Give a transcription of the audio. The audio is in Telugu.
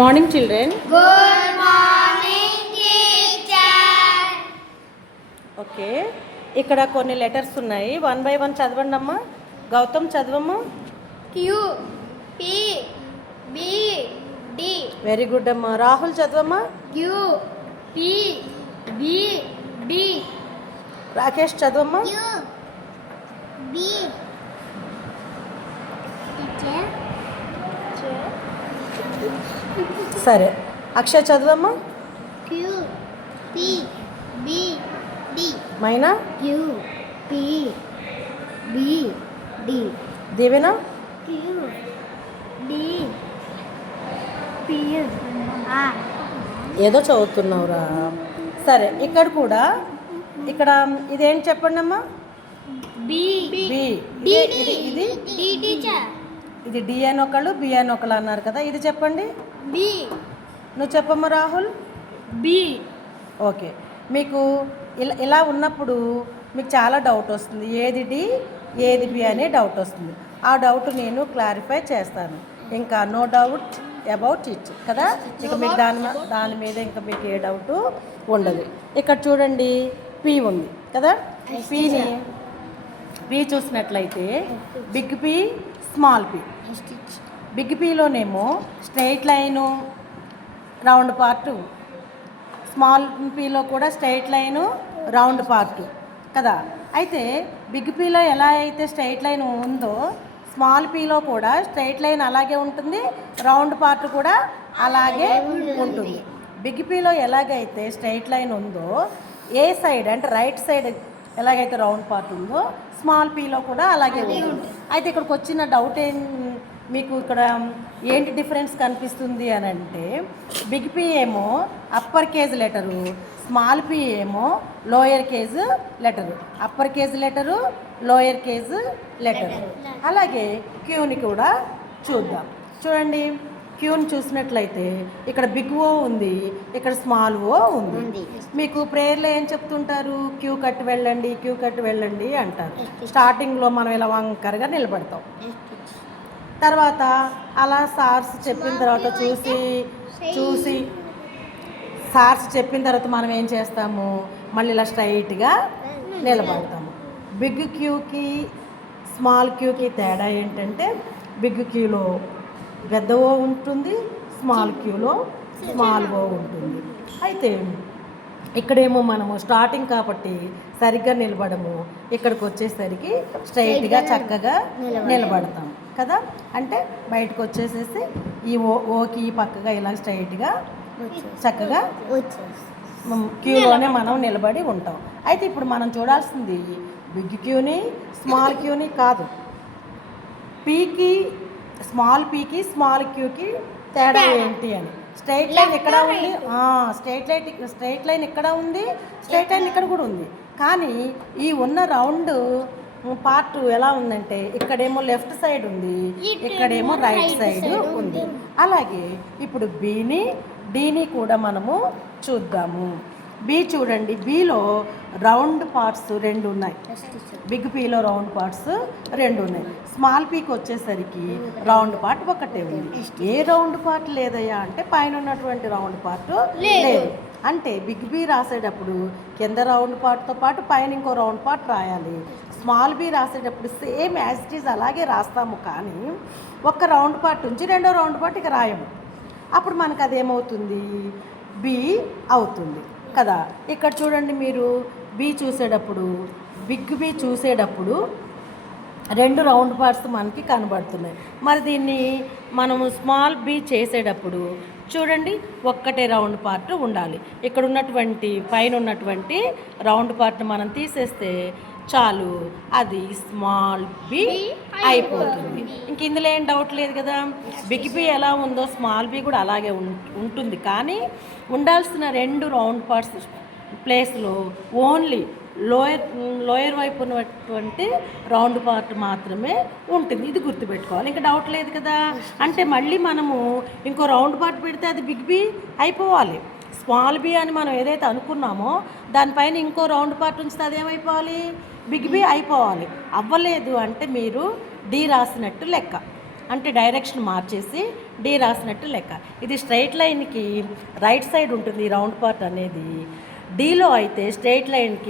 Morning children. Good morning teacher. Okay, ఇక్కడ కొన్ని లెటర్స్ ఉన్నాయి. 1 by 1 చదవండి అమ్మా. గౌతమ్ చదవమ్మా. Q P B D. Very good అమ్మా. రాహుల్ చదవమ్మా. Q P B D. Rakesh చదవమ్మా. Q B teacher. సరే, అక్షయ్ చదవమ్మా. Q P B D. Maina. Q P B D. దేవేనా. Q D P R. ఏదో చదువుతున్నావురా. సరే, ఇక్కడ కూడా ఇక్కడ ఇదేంటి చెప్పండి అమ్మా. B B. డి ఇది ఇది డి టీచర్. ఇది డి అని ఒకళ్ళు, బి అని ఒకళ్ళు అన్నారు కదా. ఇది చెప్పండి. బి. నువ్వు చెప్పమ్మా రాహుల్. బి. ఓకే, మీకు ఇలా ఉన్నప్పుడు మీకు చాలా డౌట్ వస్తుంది. ఏది డి ఏది బి అనే డౌట్ వస్తుంది. ఆ డౌట్ నేను క్లారిఫై చేస్తాను. ఇంకా నో డౌట్ అబౌట్ ఇట్ కదా. ఇక మీకు దాని మీద ఇంకా మీకు ఏ డౌట్ ఉండదు. ఇక్కడ చూడండి, పి ఉంది కదా. పి చూసినట్లయితే big P, small P. Big పీలోనేమో straight line, round part. Small పీలో కూడా స్ట్రైట్ లైను, రౌండ్ పార్ట్ కదా. అయితే బిగ్ పీలో ఎలా అయితే స్ట్రైట్ లైన్ ఉందో స్మాల్ పీలో కూడా స్ట్రైట్ లైన్ అలాగే ఉంటుంది, రౌండ్ పార్ట్ కూడా అలాగే ఉంటుంది. బిగ్ పీలో ఎలాగైతే స్ట్రైట్ లైన్ ఉందో ఏ సైడ్ అంటే రైట్ సైడ్ ఎలాగైతే రౌండ్ పార్ట్ ఉందో స్మాల్ పీలో కూడా అలాగే ఉంటుంది. అయితే ఇక్కడికి వచ్చిన డౌట్ మీకు ఇక్కడ ఏంటి డిఫరెన్స్ కనిపిస్తుంది అని అంటే, బిగ్ పీ ఏమో upper case letter, small P ఏమో lower case letter. Upper case letter, lower case letter. అలాగే క్యూని కూడా చూద్దాం. చూడండి, క్యూని చూసినట్లయితే ఇక్కడ బిగ్ ఓ ఉంది, ఇక్కడ స్మాల్ ఓ ఉంది. మీకు ప్రేయర్లో ఏం చెప్తుంటారు? క్యూ కట్టి వెళ్ళండి, క్యూ కట్టి వెళ్ళండి అంటారు. స్టార్టింగ్లో మనం ఇలా వంకరగా నిలబడతాం. తర్వాత అలా సార్స్ చెప్పిన తర్వాత చూసి సార్స్ చెప్పిన తర్వాత మనం ఏం చేస్తాము? మళ్ళీ ఇలా స్ట్రైట్గా నిలబడతాము. బిగ్ క్యూకి స్మాల్ క్యూకి తేడా ఏంటంటే, బిగ్ క్యూలో పెద్ద ఓ ఉంటుంది, స్మాల్ క్యూలో స్మాల్ ఓ ఉంటుంది. అయితే ఇక్కడేమో మనము స్టార్టింగ్ కాబట్టి సరిగ్గా నిలబడము, ఇక్కడికి వచ్చేసరికి స్ట్రైట్గా చక్కగా నిలబడతాం కదా. అంటే బయటకు వచ్చేసేసి ఈ ఓకి పక్కగా ఇలా స్ట్రైట్గా చక్కగా క్యూలోనే మనం నిలబడి ఉంటాం. అయితే ఇప్పుడు మనం చూడాల్సింది బిగ్ క్యూని, స్మాల్ క్యూని కాదు. పీకి, స్మాల్ పీకి, స్మాల్ క్యూకి తేడా ఏంటి అని. స్ట్రైట్ లైన్ ఎక్కడ ఉంది? స్ట్రైట్ లైన్ ఇక్కడ ఉంది, స్ట్రైట్ లైన్ ఇక్కడ కూడా ఉంది. కానీ ఈ ఉన్న రౌండ్ పార్ట్ ఎలా ఉందంటే, ఇక్కడేమో లెఫ్ట్ సైడ్ ఉంది, ఇక్కడేమో రైట్ సైడ్ ఉంది. అలాగే ఇప్పుడు బిని, డిని కూడా మనము చూద్దాము. బి చూడండి, బిలో రౌండ్ పార్ట్స్ 2 ఉన్నాయి. బిగ్ పీలో రౌండ్ పార్ట్స్ 2 ఉన్నాయి. స్మాల్ పీకి వచ్చేసరికి రౌండ్ పార్ట్ ఒకటే ఉంది. ఏ రౌండ్ పార్ట్ లేదయ్యా అంటే పైన ఉన్నటువంటి రౌండ్ పార్ట్ లేదు. అంటే బిగ్ బి రాసేటప్పుడు కింద రౌండ్ పార్ట్తో పాటు పైన ఇంకో రౌండ్ పార్ట్ రాయాలి. స్మాల్ బి రాసేటప్పుడు సేమ్ యాజ్ ఇట్ ఈజ్ అలాగే రాస్తాము, కానీ ఒక రౌండ్ పార్ట్ నుంచి రెండో రౌండ్ పార్ట్ ఇక రాయము. అప్పుడు మనకు అదేమవుతుంది? బి అవుతుంది కదా. ఇక్కడ చూడండి, మీరు బి చూసేటప్పుడు, బిగ్ బి చూసేటప్పుడు 2 రౌండ్ పార్ట్స్ మనకి కనబడుతున్నాయి. మరి దీన్ని మనము స్మాల్ బి చేసేటప్పుడు చూడండి, ఒక్కటే రౌండ్ పార్ట్ ఉండాలి. ఇక్కడ ఉన్నటువంటి పైన ఉన్నటువంటి రౌండ్ పార్ట్ మనం తీసేస్తే చాలు, అది స్మాల్ బి అయిపోతుంది. ఇంక ఇందులో ఏం డౌట్ లేదు కదా. బిగ్ బి ఎలా ఉందో స్మాల్ బి కూడా అలాగే ఉంటుంది. కానీ ఉండాల్సిన 2 రౌండ్ పార్ట్స్ ప్లేస్లో ఓన్లీ లోయర్ వైపు ఉన్నటువంటి రౌండ్ పార్ట్ మాత్రమే ఉంటుంది. ఇది గుర్తుపెట్టుకోవాలి. ఇంకా డౌట్ లేదు కదా. అంటే మళ్ళీ మనము ఇంకో రౌండ్ పార్ట్ పెడితే అది బిగ్ బి అయిపోవాలి. స్మాల్ బి అని మనం ఏదైతే అనుకున్నామో దానిపైన ఇంకో రౌండ్ పార్ట్ ఉంచితే అదేమైపోవాలి? బిగ్ బి అయిపోవాలి. అవ్వలేదు అంటే మీరు డి రాసినట్టు లెక్క. అంటే డైరెక్షన్ మార్చేసి డి రాసినట్టు లెక్క. ఇది స్ట్రైట్ లైన్కి రైట్ సైడ్ ఉంటుంది ఈ రౌండ్ పార్ట్ అనేది. డీలో అయితే స్ట్రైట్ లైన్కి